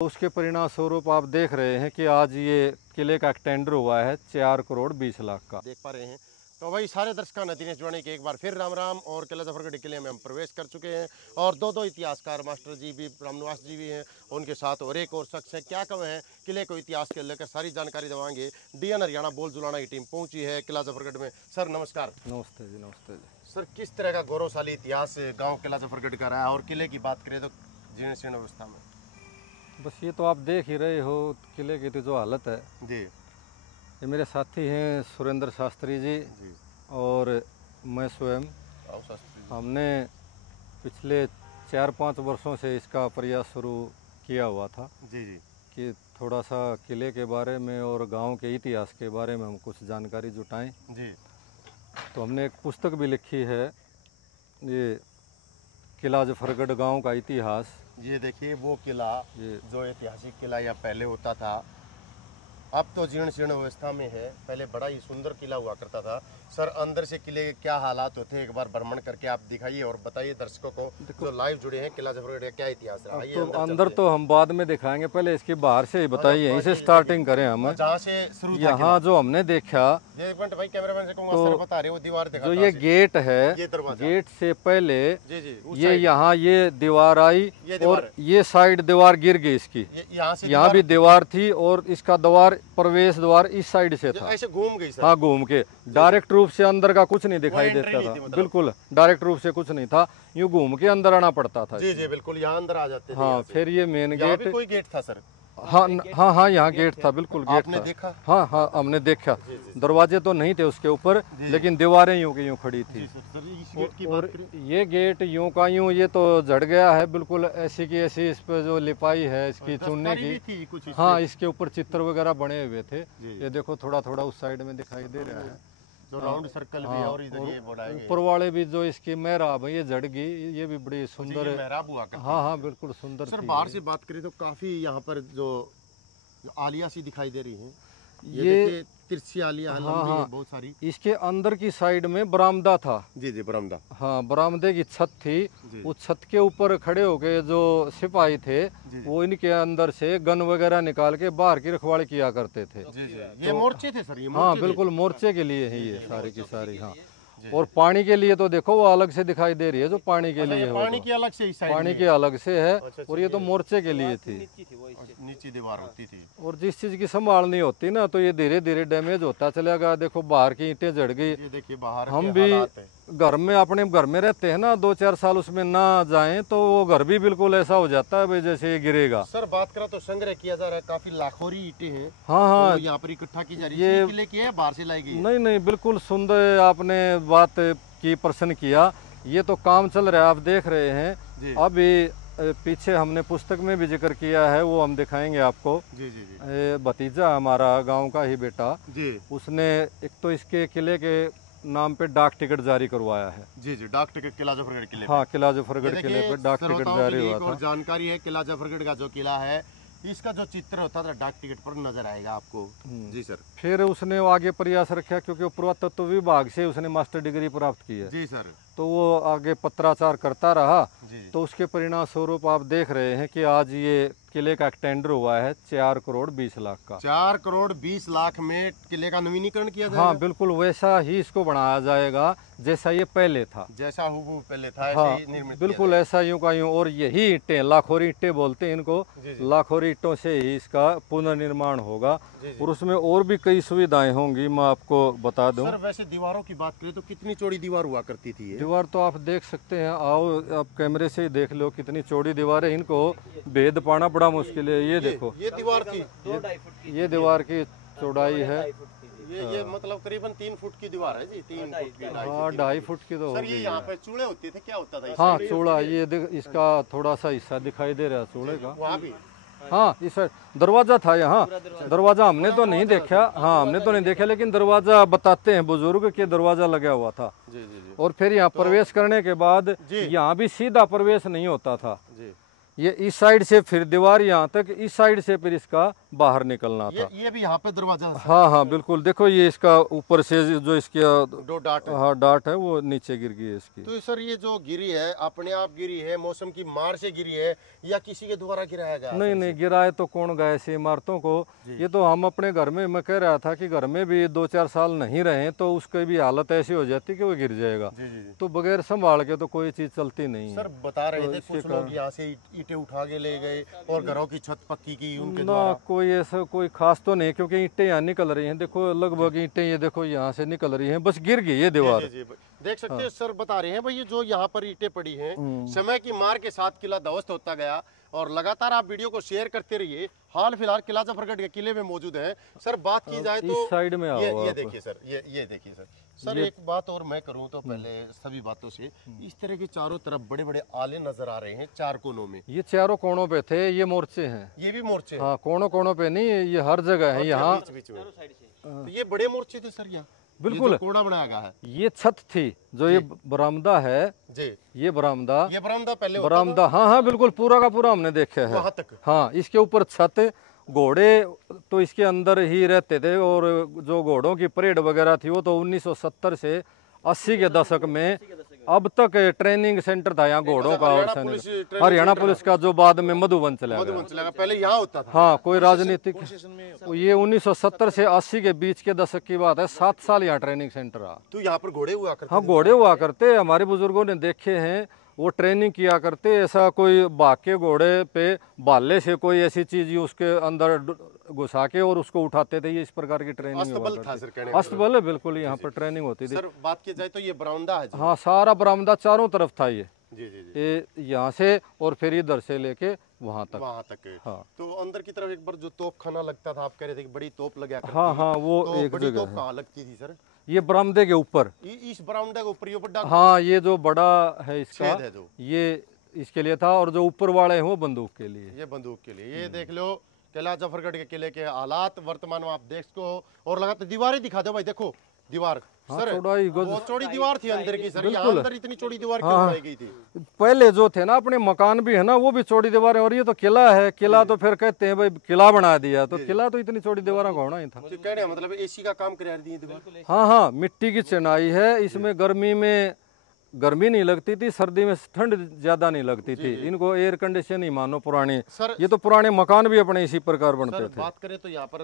उसके परिणाम स्वरूप आप देख रहे हैं कि आज ये किले का टेंडर हुआ है 4 करोड़ 20 लाख का। देख पा रहे हैं तो भाई सारे दर्शकों ने दिनेश जुड़ानी के एक बार फिर राम राम। और किला जफरगढ़ किले में हम प्रवेश कर चुके हैं और दो इतिहासकार मास्टर जी भी, रामनिवास जी भी हैं, उनके साथ और एक और शख्स है। क्या कहें हैं किले को इतिहास के लेकर सारी जानकारी देवाएंगे। डीएन हरियाणा बोल जुलाना की टीम पहुंची है किला जफरगढ़ में। सर नमस्कार। नमस्ते जी, नमस्ते जी। सर किस तरह का गौरवशाली इतिहास गाँव किला जफरगढ़ का रहा है और किले की बात करें तो जीर्ण शीर्ण अवस्था में। बस ये तो आप देख ही रहे हो किले की तो जो हालत है जी। ये मेरे साथी हैं सुरेंद्र शास्त्री जी और मैं स्वयं। हमने पिछले 4-5 वर्षों से इसका प्रयास शुरू किया हुआ था जी जी कि थोड़ा सा किले के बारे में और गांव के इतिहास के बारे में हम कुछ जानकारी जुटाएं। जी। तो हमने एक पुस्तक भी लिखी है, ये किला जफरगढ़ गांव का इतिहास। ये देखिए वो किला जो ऐतिहासिक किला या पहले होता था, अब तो जीर्ण शीर्ण अवस्था में है। पहले बड़ा ही सुंदर किला हुआ करता था। सर अंदर से किले के क्या हालात होते हैं एक बार भ्रमण करके आप दिखाइए और बताइए दर्शकों को जो लाइव जुड़े हैं किला जफरगढ़ का क्या इतिहास रहा है। तो अंदर तो हम बाद में दिखाएंगे, पहले इसके बाहर से ही बताइए, यहीं से स्टार्टिंग करें हम। जहाँ से शुरू यहाँ जो हमने देखा, एक मिनट भाई कैमरामैन से कहूँगा, सर बता रहे वो दीवार दिखा, जो ये गेट है, गेट से पहले ये यहाँ ये दीवार आई और ये साइड दीवार गिर गई इसकी। यहाँ भी दीवार थी और इसका द्वार, प्रवेश द्वार इस साइड से था। ऐसे घूम गई सर। हाँ घूम के, डायरेक्ट रूप से अंदर का कुछ नहीं दिखाई देता था। बिल्कुल डायरेक्ट रूप से कुछ नहीं था, यूँ घूम के अंदर आना पड़ता था। जी जी बिल्कुल, यहाँ अंदर आ जाते थे। हाँ फिर ये मेन गेट। कोई गेट था सर? हाँ यहाँ गेट था, बिल्कुल गेट आपने था। देखा? हाँ हमने देखा। दरवाजे तो नहीं थे उसके ऊपर, लेकिन दीवारें यूं की यूं खड़ी थी। और ये गेट यूं का यूं, ये तो झड़ गया है बिल्कुल, ऐसी की ऐसी इस पे जो लिपाई है इसकी चुनने की। हाँ इसके ऊपर चित्र वगैरह बने हुए थे। ये देखो थोड़ा थोड़ा उस साइड में दिखाई दे रहा है, जो राउंड सर्कल भी है। और इधर ये बड़ा है, ऊपर वाले भी जो इसकी मेहराब है ये झड़ गई, ये भी बड़ी सुंदर है। मेहराब हुआ करती है। हाँ बिल्कुल सुंदर। सर बाहर से बात करें तो काफी यहाँ पर जो आलिया सी दिखाई दे रही है, ये तिरछी आलिया है, हाँ बहुत सारी। इसके अंदर की साइड में बरामदा था। जी जी बरामदा। हाँ बरामदे की छत थी, उस छत के ऊपर खड़े होके जो सिपाही थे वो इनके अंदर से गन वगैरह निकाल के बाहर की रखवाली किया करते थे। ये मोर्चे थे सर? ये हाँ बिल्कुल मोर्चे के लिए है ये सारी की सारी। हाँ और पानी के लिए तो देखो वो अलग से दिखाई दे रही है, जो पानी के लिए पानी की अलग से, पानी की अलग से है। और ये तो मोर्चे के लिए थी, नीचे दीवार होती थी। और जिस चीज की संभाल नहीं होती ना तो ये धीरे धीरे डैमेज होता चलेगा। देखो बाहर की ईंटें जड़ गई। देखिए बाहर हम भी घर में, अपने घर में रहते हैं ना, 2-4 साल उसमें ना जाएं तो वो घर भी बिल्कुल ऐसा हो जाता है भाई जैसे ये गिरेगा। सर बात करा तो संग्रह किया जा रहा है, काफी लाखोरी ईंटें हैं। हाँ तो यहाँ पर इकट्ठा की जा रही है। ये किले की है, बाहर से लाई गई? नहीं बिल्कुल सुंदर आपने बात की, प्रश्न किया। ये तो काम चल रहा है, आप देख रहे हैं। अभी पीछे हमने पुस्तक में भी जिक्र किया है, वो हम दिखाएंगे आपको। जी। भतीजा हमारा गांव का ही बेटा जी, उसने एक तो इसके किले के नाम पे डाक टिकट जारी करवाया है। जी डाक टिकट किला जफरगढ़ किले। हाँ किला जफरगढ़ किले पे डाक टिकट जारी हुआ था। जानकारी है किला जफरगढ़ का जो किला है, इसका जो चित्र होता था डाक टिकट पर नजर आएगा आपको। जी सर। फिर उसने आगे प्रयास रखा, क्योंकि पुरातत्व विभाग से उसने मास्टर डिग्री प्राप्त की है। जी सर। तो वो आगे पत्राचार करता रहा। तो उसके परिणाम स्वरूप आप देख रहे हैं कि आज ये किले का टेंडर हुआ है 4 करोड़ 20 लाख का। 4 करोड़ 20 लाख में किले का नवीनीकरण किया जाएगा? हाँ बिल्कुल वैसा ही इसको बनाया जाएगा जैसा ये पहले था। जैसा हुबहू पहले था हाँ ऐसे ही निर्मित बिल्कुल ऐसा यूं का यूं। और यही ईंटें, लाखोरी ईंटें बोलते हैं इनको, लाखोरी ईंटों से ही इसका पुनर्निर्माण होगा। और उसमें और भी कई सुविधाएं होंगी, मैं आपको बता दूं। सर वैसे दीवारों की बात करें तो कितनी चौड़ी दीवार हुआ करती थी? दीवार तो आप देख सकते हैं, आओ आप कैमरे से ही देख लो कितनी चौड़ी दीवार है। इनको भेद पाना बड़ा मुश्किल है। ये देखो ये दीवार थी, ये दीवार की चौड़ाई है। ये मतलब करीबन 3 फुट की दीवार है जी। 3 फुट की? हाँ 2.5 फुट की तो सर ये यहाँ पे चूल्हे होते थे, क्या होता था? हाँ चूल्हा, ये इसका थोड़ा सा हिस्सा दिखाई दे रहा है चूल्हे का। वहाँ भी हाँ इस दरवाजा था यहाँ। दरवाजा हमने तो नहीं देखा। हाँ हमने तो नहीं देखा, लेकिन दरवाजा बताते हैं बुजुर्ग कि दरवाजा लगा हुआ था। और फिर यहाँ प्रवेश करने के बाद यहाँ भी सीधा प्रवेश नहीं होता था। ये इस साइड से फिर दीवार यहाँ तक, इस साइड से फिर इसका बाहर निकलना था। ये भी यहाँ पे दरवाजा है। हाँ हाँ बिल्कुल, देखो ये इसका ऊपर से जो इसके दो डाट है। हाँ डाट है वो नीचे गिर गई है इसकी। तो सर ये जो गिरी है अपने आप गिरी है, मौसम की मार से गिरी है या किसी के द्वारा गिराया गया? नहीं नहीं, गिराए तो कौन गए ऐसी इमारतों को। ये तो हम अपने घर में, मैं कह रहा था कि घर में भी 2-4 साल नहीं रहे तो उसकी भी हालत ऐसी हो जाती कि वो गिर जाएगा। तो बगैर संभाल के तो कोई चीज चलती नहीं है। सर बता रहे थे कुछ लोग यहाँ से ईंटें उठा के ले गए और घरों की छत पक्की की उनके द्वारा। कोई ऐसा कोई खास तो नहीं, क्योंकि ईंटें यहाँ निकल रही हैं, देखो लगभग ईंटें ये देखो यहाँ से निकल रही हैं, बस गिर गई ये दीवार। देख सकते हैं सर बता रहे हैं भाई, ये जो यहाँ पर ईंटें पड़ी हैं समय की मार के साथ किला ध्वस्त होता गया और लगातार आप वीडियो को शेयर करते रहिए। हाल फिलहाल किला जफरगढ़ के किले में मौजूद है। सर बात की जाए तो इस साइड में ये देखिए सर, ये देखिए सर एक बात और मैं करूं तो पहले सभी बातों से, इस तरह के चारों तरफ बड़े बड़े आले नजर आ रहे हैं 4 कोनों में। ये चारों कोनों पे थे, ये मोर्चे हैं। ये भी मोर्चे? हाँ कोनों कोनों पे नहीं, ये हर जगह है यहाँ बीच में। तो ये बड़े मोर्चे थे सर यहाँ? बिल्कुल कोड़ा बनाया गया है। ये छत थी जो ये बरामदा है जी, ये बरामदा पहले बरामदा हाँ हाँ बिल्कुल, पूरा का पूरा हमने देखा है वहाँ तक। हाँ, इसके ऊपर छत, घोड़े तो इसके अंदर ही रहते थे और जो घोड़ों की परेड वगैरह थी वो तो 1970 से 80 के दशक में अब तक ट्रेनिंग सेंटर था यहाँ घोड़ों का। हरियाणा पुलिस का जो बाद में मधुबन चला गया, पहले यहाँ होता था। हाँ कोई राजनीतिक, ये 1970 से 80 के बीच के दशक की बात है। 7 साल यहाँ ट्रेनिंग सेंटर रहा। तो यहाँ पर घोड़े हुआ करते? हाँ घोड़े हुआ करते, हमारे बुजुर्गों ने देखे हैं, वो ट्रेनिंग किया करते। ऐसा कोई भाग के घोड़े पे भाले से कोई ऐसी चीज उसके अंदर घुसा के और उसको उठाते थे, ये इस प्रकार की ट्रेनिंग अस्तबल है बिल्कुल, यहाँ पर ट्रेनिंग होती थी। सर बात की जाए तो ये बरामदा है? हाँ सारा बरामदा चारों तरफ था ये जी। यहाँ से और फिर इधर से लेके वहाँ तक। हाँ तो अंदर की तरफ एक बार जो तोप खाना लगता था, आप कह रहे थे कि बड़ी तोप लगा करती। हाँ हाँ वो तो एक बड़ी जगह तोप कहाँ लगती थी सर? ये बरामदे के ऊपर, इस बरामदे के ऊपर ये बड़ा, हाँ ये जो बड़ा है इसका है जो, ये इसके लिए था, और जो ऊपर वाले हैं वो बंदूक के लिए। ये बंदूक के लिए। ये देख लो किला जफरगढ़ के किले के हालात वर्तमान में आप देख सको। और लगातार दीवारें दिखा दो भाई, देखो दीवार। हाँ, सर बहुत चौड़ी दीवार थी अंदर की। सर यहाँ अंदर इतनी चौड़ी दीवार क्यों बनाई गई थी? पहले जो थे ना अपने मकान भी है ना, वो भी चौड़ी दीवारें, और ये तो किला है। किला तो फिर कहते हैं भाई किला बना दिया, तो किला तो इतनी चौड़ी दीवारों का होना ही था। कहने मतलब एसी का काम करा दी दीवार। हाँ हाँ मिट्टी की चिनाई है, इसमें गर्मी में गर्मी नहीं लगती थी, सर्दी में ठंड ज्यादा नहीं लगती थी। इनको एयर कंडीशन ही मानो पुराने। सर ये तो पुराने मकान भी अपने इसी प्रकार बनते थे। बात करें तो यहाँ पर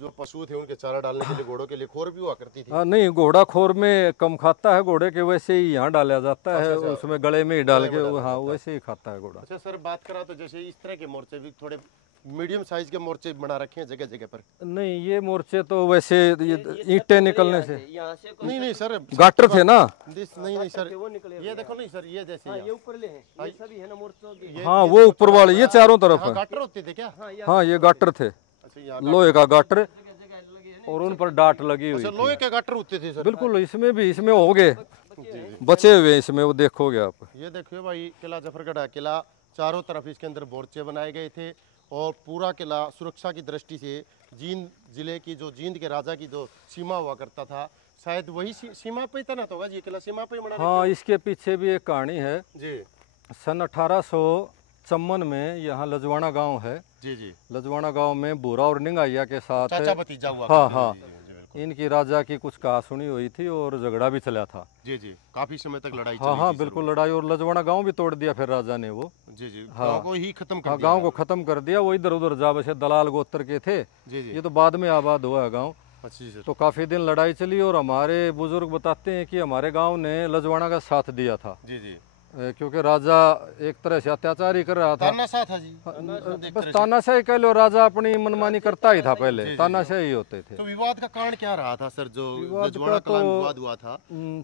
जो पशु थे उनके चारा डालने के लिए घोड़ों के लिए खोर भी हुआ करती थी। हाँ नहीं, घोड़ा खोर में कम खाता है, घोड़े के वैसे ही यहाँ डाला जाता है। उसमें गले में ही डाल के हाँ वैसे ही खाता है घोड़ा। अच्छा सर बात करा तो जैसे इस तरह के मोर्चे भी थोड़े मीडियम साइज के मोर्चे बना रखे हैं जगह जगह पर? नहीं ये मोर्चे तो वैसे ईंटें निकलने से नहीं सर गाटर थे ना। नहीं सर ये देखो नहीं सर, ये जैसे ये ऊपर ले हैं, ये सभी है ना मोर्चे। हाँ वो ऊपर वाले ये चारों तरफ है। गाटर होते थे क्या? हाँ ये गाटर थे, लोहे का गाटर, और उन पर डाट लगी हुई। लोहे के गाटर होते थे सर? बिल्कुल, इसमें भी इसमें हो गए बचे हुए इसमें, वो देखोगे आप। ये देखिए भाई किला जफरगढ़ किला, चारों तरफ इसके अंदर मोर्चे बनाए गए थे और पूरा किला सुरक्षा की दृष्टि से जींद जिले की, जो जींद के राजा की जो सीमा हुआ करता था, शायद वही सीमा पे तैनात होगा जी किला, सीमा पे बना। हाँ इसके पीछे भी एक कहानी है जी। सन 1854 में यहाँ लजवाना गांव है जी। लजवाना गांव में भूरा और निंगाइया के साथ चाचा भतीजा हुआ। हाँ इनकी राजा की कुछ कहा सुनी हुई थी और झगड़ा भी चला था। जी काफी समय तक लड़ाई चली। हाँ बिल्कुल लड़ाई, और लजवाना गांव भी तोड़ दिया फिर राजा ने वो। गांव को ही खत्म कर दिया। गांव को खत्म कर दिया। वो इधर उधर जा बसे दलाल गोत्र के थे। ये तो बाद में आबाद हुआ है गाँव। तो काफी दिन लड़ाई चली और हमारे बुजुर्ग बताते हैं कि हमारे गाँव ने लजवाना का साथ दिया था। क्योंकि राजा एक तरह से अत्याचार ही कर रहा था। तानाशाह था जी। बस तानाशाही कह लो, राजा अपनी मनमानी करता ही था पहले, तानाशाही होते थे। तो विवाद का कारण क्या रहा था सर, जो लजवाना का विवाद हुआ था?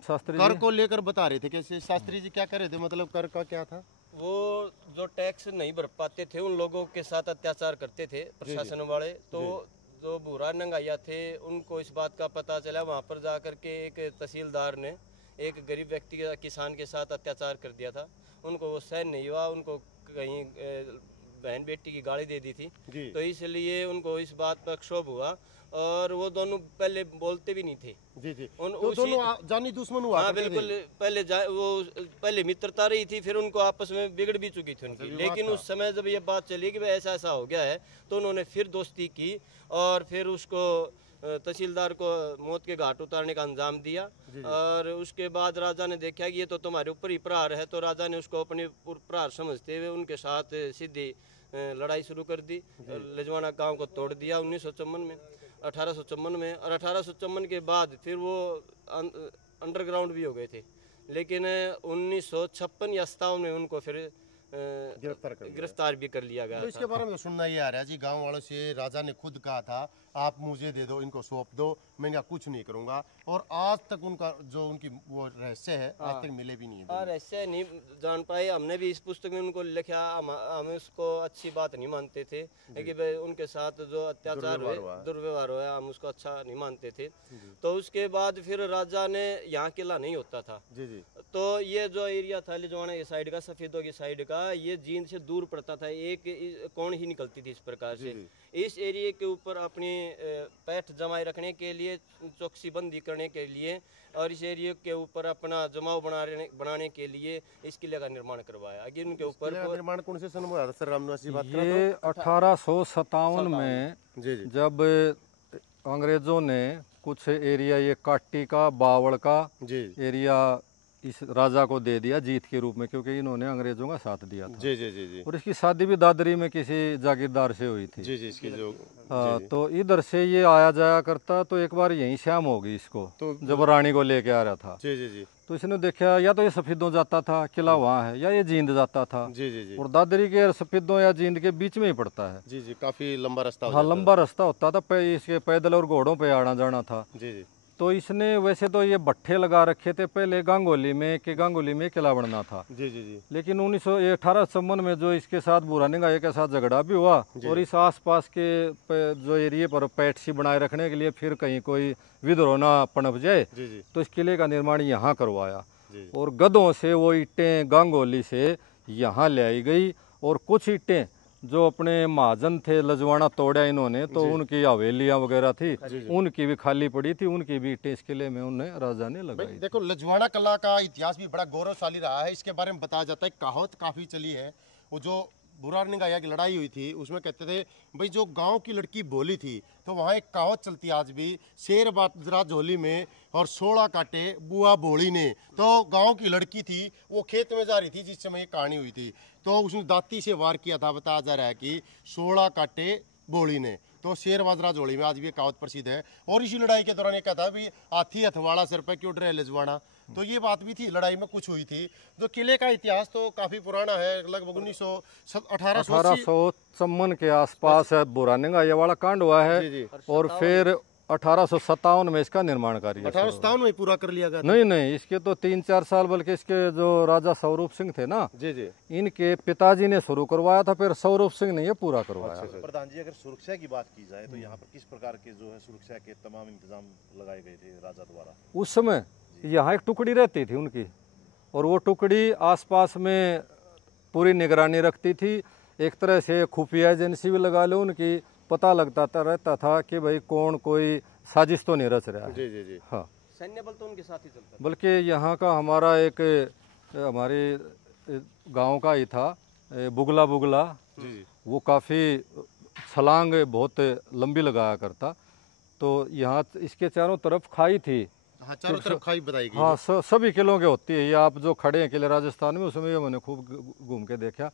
शास्त्री कर को लेकर बता रहे थे कैसे, शास्त्री जी क्या कर रहे थे, मतलब कर का क्या था? वो जो टैक्स नहीं भर पाते थे उन लोगों के साथ अत्याचार करते थे प्रशासन वाले। तो जो भूरा नंगाइया थे उनको इस बात का पता चला, वहाँ पर जा करके एक तहसीलदार ने एक गरीब व्यक्ति किसान के साथ अत्याचार कर दिया था। उनको वो सहन नहीं हुआ, उनको कहीं बहन बेटी की गाली दे दी थी, जी तो इसलिए उनको इस बात पर क्षोभ हुआ और वो दोनों पहले बोलते भी नहीं थे। जी जी। उन तो उसी दोनों जानी दुश्मन हुआ हाँ करते थे। बिल्कुल, वो पहले मित्रता रही थी, फिर उनको आपस में बिगड़ भी चुकी थी उनकी। लेकिन उस समय जब ये बात चली कि भाई ऐसा ऐसा हो गया है, तो उन्होंने फिर दोस्ती की और फिर उसको तहसीलदार को मौत के घाट उतारने का अंजाम दिया। और उसके बाद राजा ने देखा कि ये तो तुम्हारे ऊपर ही प्रहार है, तो राजा ने उसको अपने प्रहार समझते हुए उनके साथ सीधी लड़ाई शुरू कर दी। लजवाना गांव को तोड़ दिया 1954 में, 1854 में। और 1854 के बाद फिर वो अंडरग्राउंड भी हो गए थे, लेकिन 1956 या 57 में उनको फिर गिरफ्तार भी कर लिया गया। तो इसके बारे में तो सुनना ही आ रहा है जी, गांव वालों से राजा ने खुद कहा था आप मुझे दे दो, इनको सौंप दो, मैं इनका कुछ नहीं करूंगा। और आज तक उनका जो उनकी वो रहस्य है आज तक मिले भी नहीं है। हाँ, रहस्य नहीं जान पाए। हमने भी इस पुस्तक में उनको लिखा, हम उसको अच्छी बात नहीं मानते थे कि भाई उनके साथ जो अत्याचार हुए, दुर्व्यवहार हुआ, हम उसको अच्छा नहीं मानते थे। तो उसके बाद फिर राजा ने, यहाँ किला नहीं होता था, जी जी, तो ये जो एरिया था लिजवाना ये साइड का, सफेदों की साइड का, ये जींद से दूर पड़ता था, एक कौन ही निकलती थी इस प्रकार से। इस एरिया के ऊपर अपनी पैठ जमाए रखने के लिए, चौकसी बंदी करने के लिए और इस एरिया के ऊपर अपना जमाव बनाने के लिए इस किले का निर्माण करवाया। आगे उनके ऊपर निर्माण कौन से सन में हुआ था सर रामनिवास जी बात कर? ये 1857 में जी जी, जब अंग्रेजों ने कुछ एरिया ये काटी का, बावड़ का जी एरिया इस राजा को दे दिया जीत के रूप में, क्योंकि इन्होंने अंग्रेजों का साथ दिया था। जी जी जी जी, और इसकी शादी भी दादरी में किसी जागीरदार से हुई थी। जी जी, इसकी जो हाँ, तो इधर से ये आया जाया करता, तो एक बार यहीं शाम हो गई इसको, तो जब रानी को लेके आ रहा था। जी जी जी, तो इसने देखा या तो ये सफेदों जाता था, किला वहाँ है, या ये जींद जाता था। जी जी जी, और दादरी के सफेदों या जींद के बीच में ही पड़ता है। जी जी, काफी लंबा रास्ता हो हाँ, जाता लंबा रास्ता होता था, इसके पैदल और घोड़ों पे आना जाना था। है। जी जी, तो इसने वैसे तो ये भट्ठे लगा रखे थे पहले गांगोली में किला बनना था। जी जी जी, लेकिन 1858 में जो इसके साथ बुरा निगाह के साथ झगड़ा भी हुआ और इस आसपास के जो एरिया पर पैठ सी बनाए रखने के लिए फिर कहीं कोई विद्रोह ना पनप जाए, जी जी, तो इस किले का निर्माण यहाँ करवाया। जी। और गधों से वो ईंटें गांगोली से यहाँ ले आई गई, और कुछ ईंटें जो अपने महाजन थे लजवाना तोड़ा इन्होंने, तो उनकी हवेलियां वगैरह थी, उनकी भी खाली पड़ी थी, उनकी भी ईंटें इस किले में उन्हें राजा ने लगाई। देखो लजवाना कला का इतिहास भी बड़ा गौरवशाली रहा है। इसके बारे में बताया जाता है, कहावत काफी चली है। वो जो बुरा निगाह की लड़ाई हुई थी उसमें कहते थे भाई जो गांव की लड़की बोली थी, तो वहाँ एक कहावत चलती है आज भी, शेर बाजरा झोली में और 16 काटे बुआ बोली ने। तो गांव की लड़की थी, वो खेत में जा रही थी जिस समय ये कहानी हुई थी, तो उसने दाती से वार किया था। बताया जा रहा है कि 16 काटे बोली ने, तो शेर बाजरा झोली में आज भी कहावत प्रसिद्ध है। और इसी लड़ाई के दौरान ये कहता है भी हाथी हथवाड़ा सिर पर क्यों डरे लजवाना, तो ये बात भी थी, लड़ाई में कुछ हुई थी। जो किले का इतिहास तो काफी पुराना है, लगभग 1858 के आसपास है बुरा निगाह ये वाला कांड हुआ है। और फिर 1857 में इसका निर्माण कार्य 1857 में पूरा कर लिया गया। नहीं, इसके तो 3-4 साल, बल्कि इसके जो राजा स्वरूप सिंह थे ना, जी जी, इनके पिताजी ने शुरू करवाया था, फिर स्वरूप सिंह ने ये पूरा करवाया। प्रधान जी, अगर सुरक्षा की बात की जाए तो यहाँ पर किस प्रकार के जो है सुरक्षा के तमाम इंतजाम लगाए गए थे राजा द्वारा? उस समय यहाँ एक टुकड़ी रहती थी उनकी, और वो टुकड़ी आसपास में पूरी निगरानी रखती थी। एक तरह से खुफिया एजेंसी भी लगा लो उनकी, पता लगता रहता था कि भाई कौन कोई साजिश तो नहीं रच रहा है। जी जी जी, हाँ, सैन्य बल तो उनके साथ ही चलता। बल्कि यहाँ का हमारा एक हमारे गांव का ही था बुगला, वो काफ़ी छलांग बहुत लंबी लगाया करता। तो यहाँ इसके चारों तरफ खाई थी। हाँ, चारों तरफ खाई बताई गई। हाँ, सभी किलों के होती है। ये आप जो खड़े हैं किले राजस्थान में, उसमें मैंने खूब घूम के देखा,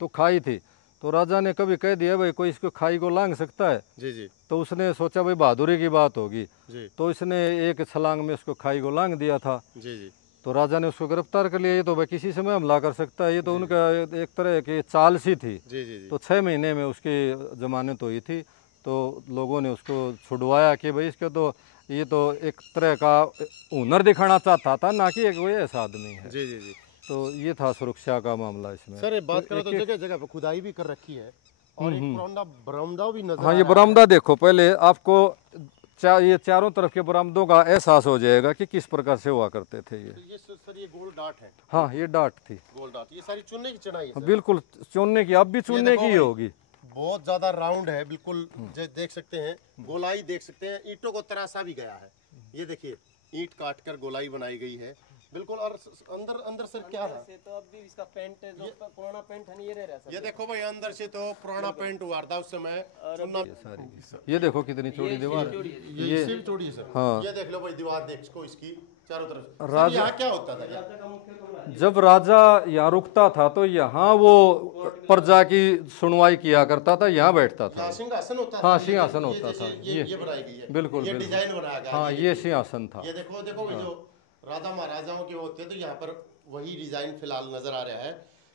तो खाई थी। तो राजा ने कभी कह दिया भाई कोई इसको खाई को लांग सकता है, जी जी, तो उसने सोचा भाई बहादुरी की बात होगी, जी तो इसने एक छलांग में उसको खाई को लांग दिया था। जी जी, तो राजा ने उसको गिरफ्तार कर लिया। ये तो भाई किसी समय हमला कर सकता है, ये तो उनका एक तरह की चाल सी थी। जी जी, तो 6 महीने में उसकी जमानत हुई थी। तो लोगों ने उसको छुड़वाया कि भाई इसके तो ये तो एक तरह का हुनर दिखाना चाहता था, ना कि कोई ऐसा आदमी है। जी जी जी। तो ये था सुरक्षा का मामला इसमें। सर ये बात करो तो जगह जगह पे खुदाई भी कर रखी है और एक बरामदा भी नजर। हाँ, ये बरामदा देखो, पहले आपको ये चारों तरफ के बरामदों का एहसास हो जाएगा कि किस प्रकार से हुआ करते थे ये। तो ये सर ये गोल डाट है, हाँ, ये डाट थी। गोल डाट, ये सारी चुनने की चढ़ाई है सर? बिल्कुल चुनने की, अब भी चुनने देखो की ही भाई, होगी। बहुत ज्यादा राउंड है बिल्कुल, देख सकते हैं गोलाई, देख सकते हैं ईंटों को तराशा भी गया है। ये देखिए ईंट काट कर गोलाई बनाई गई है बिल्कुल। और अंदर अंदर सर क्या है? से तो अब भी इसका पेंट जो पुराना पेंट है ये रह रहा है। ये देखो भाई अंदर से तो पुराना पेंट हुआ था उस समय चुनना। ये देखो कितनी चौड़ी दीवार, ये इससे भी चौड़ी है सर। हाँ। ये देख लो भाई दीवार देखो इसकी चारों तरफ। राजा- सर यहाँ क्या होता था यार? जब राजा यहाँ रुकता था तो यहाँ वो प्रजा की सुनवाई किया करता था, यहाँ बैठता था। यहाँ सिंहासन होता था। हाँ, ये सिंहासन जैसे होता था। ये बनाई गई है। बिल्कुल, ये बिल्कुल। डिजाइन बनाया गया है। हाँ, ये सिंहासन था। ये देखो देखो भाई जो राजा महाराजाओं के होते तो यहाँ पर वही डिजाइन फिलहाल नजर आ रहा है।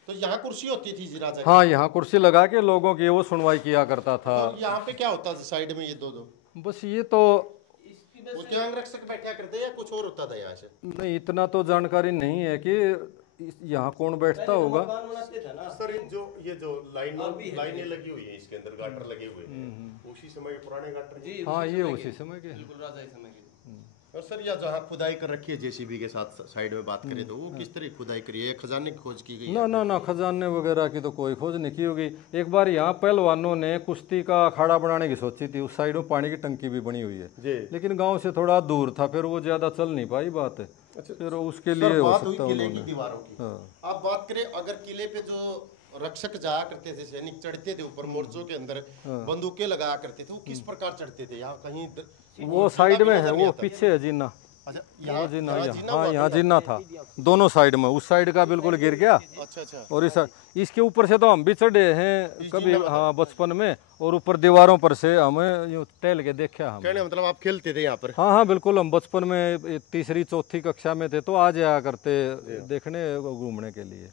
तो यहाँ कुर्सी होती थी जी राजा की। हाँ, यहाँ कुर्सी लगा के लोगों की वो सुनवाई किया करता था। और यहाँ पे क्या होता था साइड में ये दो दो? बस ये तो उसके अंगरक्षक बैठा करते या कुछ और होता था यहाँ से? नहीं, इतना तो जानकारी नहीं है कि यहाँ कौन बैठता होगा। मकान बनाते थे ना। सर ये जो लाइनें लगी हुई है इसके अंदर, गाटर लगे हुए हैं, उसी समय के पुराने गाटर। हाँ, ये उसी समय के। बिल्कुल राजा ही समय के। और सर यह जहाँ खुदाई कर रखी है जेसीबी के साथ साइड में बात करें तो वो किस तरह की खुदाई करी है? खजाने की खोज की गई है? ना ना ना, खजाने वगैरह की तो कोई खोज नहीं की होगी। एक बार यहाँ पहलवानों ने कुश्ती का अखाड़ा बनाने की सोची थी, उस साइड में पानी की टंकी भी बनी हुई है जी। लेकिन गांव से थोड़ा दूर था, फिर वो ज्यादा चल नहीं पाई बात। फिर उसके लिए सर हो बात हुई सकता किले की उन्होंने। दीवारों की। हाँ। आप बात करें अगर किले पे जो रक्षक जाया करते थे, सैनिक चढ़ते थे ऊपर मोर्चों के अंदर, बंदूकें लगाया करते थे, वो किस प्रकार चढ़ते थे? यहाँ कहीं वो साइड में है, वो पीछे है जीना। अच्छा वो जीना, यहाँ यहाँ हाँ, यहाँ जीना था दोनों साइड में। उस साइड का बिल्कुल गिर गया अच्छा अच्छा। और इसके ऊपर से तो हम भी चढ़े हैं कभी, हाँ, बचपन में। और ऊपर दीवारों पर से हमें यूँ टहल के देखा हम। कहने मतलब आप खेलते थे यहाँ पर? हाँ हाँ, बिल्कुल। हम बचपन में तीसरी चौथी कक्षा में थे तो आ जाया करते देखने घूमने के लिए।